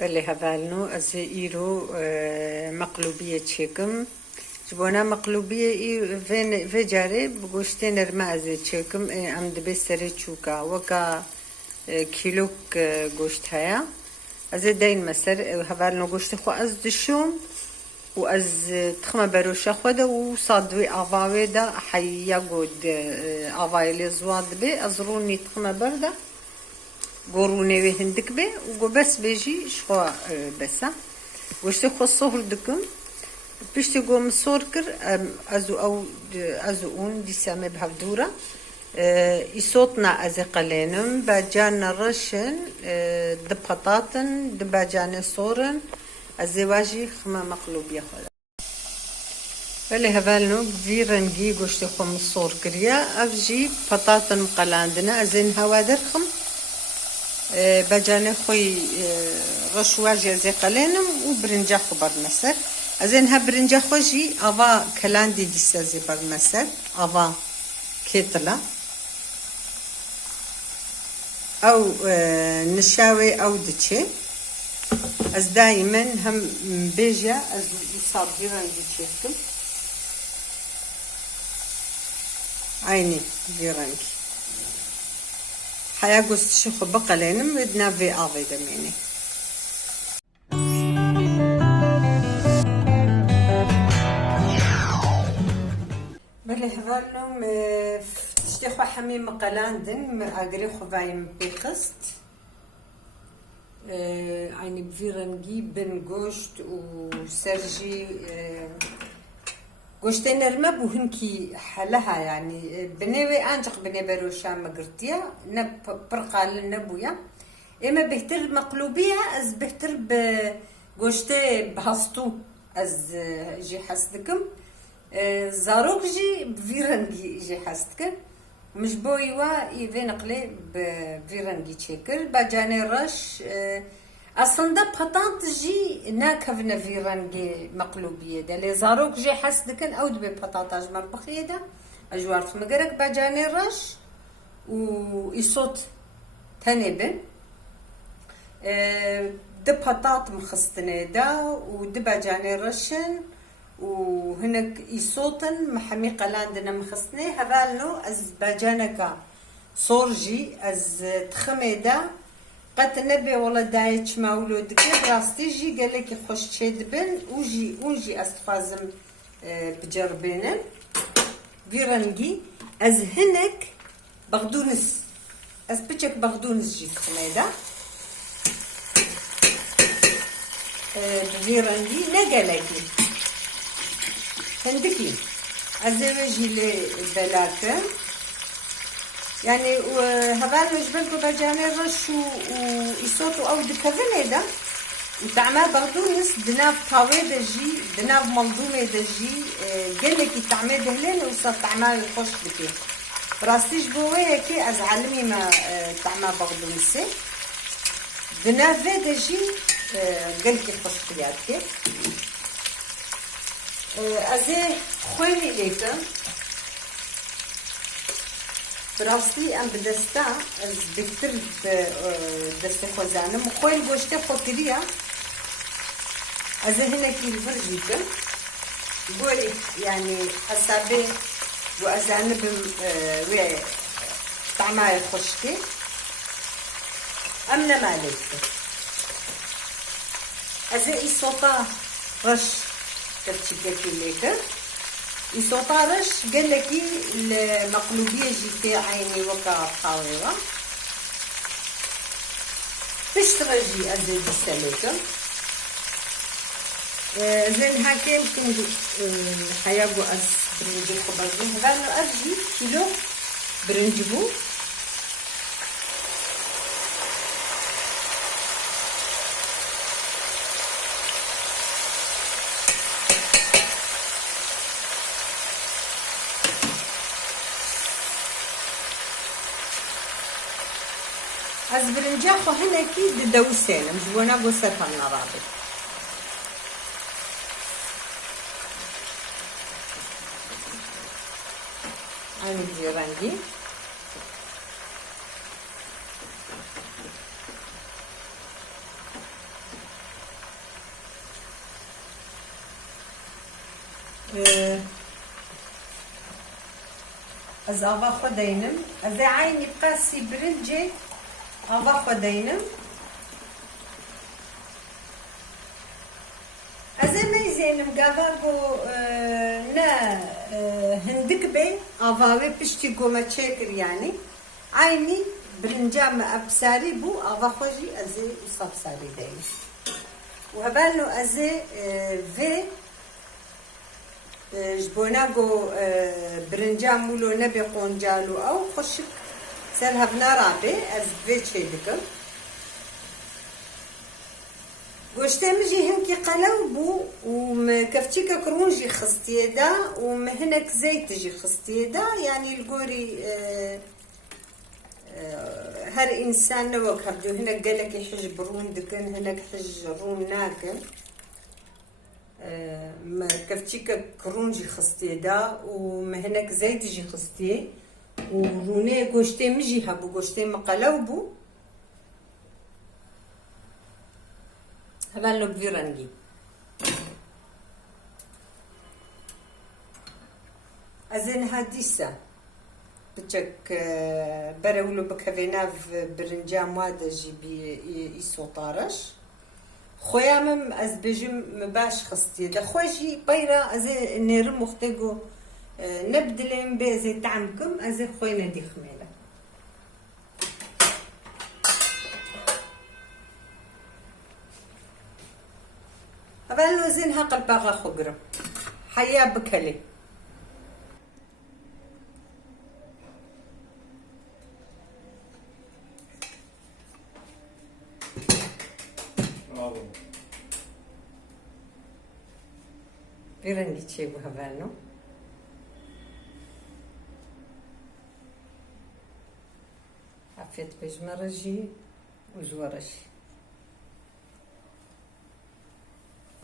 بله هفالنو از ایرو مقلوبیه چکم جبونا مقلوبیه ای و جاره بگوشته نرمه از چکم ام دبی سری چوکا وکا کیلوک گوشت هیا از دین مسر هفالنو گوشت خو از دشوم و از تخمه بروشه خود و صادوی آواوی دا حیا گود آوایلی زواد بی از رونی تخمه برده قروني وهندك به وبس بيجي شخوا بسا وشتي خو الصهر دكم بيشتي قوم صوركر ازو اون دي سامي بهفدورة يصوتنا ازي قلينم باجانا رشن دبقطاتن دباجانا صورن ازي واجي خما مقلوب ياخد بلي هفالنو بفيرنجي قوشتي خو مصور كريا افجي بطاطن مقلاندنا ازين هوادر خم بجانه خوي رشواجي زي قلينم وبرنجا خو برمسر ازين ها برنجا خوجي افا كلاندي ديسا زي برمسر افا كيتلا او نشاوي او دتشي از دايما هم بيجا از يصاب ديران ديتشيكم عيني ديرانكي حيا قصت شخو بقلينم ودنا في آفي دميني بلي هذالهم تشتيخو حمي مقلاندن اقري خفايم بيخست عيني بفيرنجي بن قوشت وسرجي قوشتين نرمى بوهنكي حلها يعني بنوي انجق بني بروشا مقرتيا نب برقال نبويا اما بهتر مقلوبية از بهتر بقوشتي بهستو از جي حسدكم زاروك جي بفيرنجي جي حسدكم مش بويوا يفي نقلي بفيرنجي تشيكر باجاني رش اصلا بطاط جي ناكفنا في رنجي مقلوبيه ده لي زاروك جي حسدكن او دبي بطاطاج مربخيه ده اجوارت مقرك باجاني رش ويصوت تنبن ده بطاط مخستني ده ودي باجاني رشن وهناك يصوتن محمي قلاندنا مخستني هبالنو از باجانكا صورجي از تخمي ده قد نبي والله دايتش مولود كي راستي جي قال لك خوش تشدبن وجي استفازم بجربينن بيرنجي از هنك بغدونس از بيتشك بغدونس جي خميدا بيرنجي نقلكي هندكي از وجي لي بلاكن يعني هذا مجبلكو بجاني رش ويصوتوا او دكفن ده وتعمل بغدونس دناف طاوي دجي دناف ملضومي دجي قالك تعمل دهلين وصار تعمل خوش بكي براستيش بوي كي از علمي ما تعمل بغدونسي دناف دجي قالك خوش بياتك ازي خويني ليكم براستی ام بدستا از بهتر دست خوزانم خویل گوشته خودکریه از هنا کی الفرجی کن گوری یعنی حسابه و ازانه بم و طعمای خوشتی ام نمالک از ای صوتا رش ترچیکی لیکر يسوطارش قال لك المقلوبيه جيتي عيني وكا طاوله تشترجي ازيد السليكه زين هكا يمكن حيابو از برنجي خبرزين هذا ارجي كيلو برنجبو از برنجا خو هنا كي دوسين مجبونا قوسة النرابي عندي زيرانجي از آوا خودینم از عینی قاسی برنجی آوا خودینم از میزنم گاواگو نه هندک به آواوی پشتی گومه چکر یعنی عینی برنجام ابساری بو آوا خوشی از اصاب ساری دیم و هبالو از و جبوناگو برنجام مولو نبی قنجالو او خوشک سر هفنا رابه از و چه دکم گوشته مجی هم کی قلو بو و مكفتشي كرونجي خستيه دا ومهنك زيت جي خستيه دا يعني الجوري هر انسان نوك هبدو هناك قالك يحج برون دكن هناك حج رون ناكن مكفتشي كرونجي خستيه دا ومهنك زيت جي خستيه وروني گوشته مجي هبو گوشته مقلو بو هبالو بفيرنجي ازين هاديسا بتشك برولو بكافيناف برنجام وادا جيبي يسو طارش خويامم از بجم مباش خستي دا خوشي بيرا از نيرم مختقو نبدلم بزي طعمكم از خوينا دي خميلة هبالو زين هاقل باغا خقرة حيا بكلي Virangi ce buhavano. Afet pejmaraji, ujwaraji.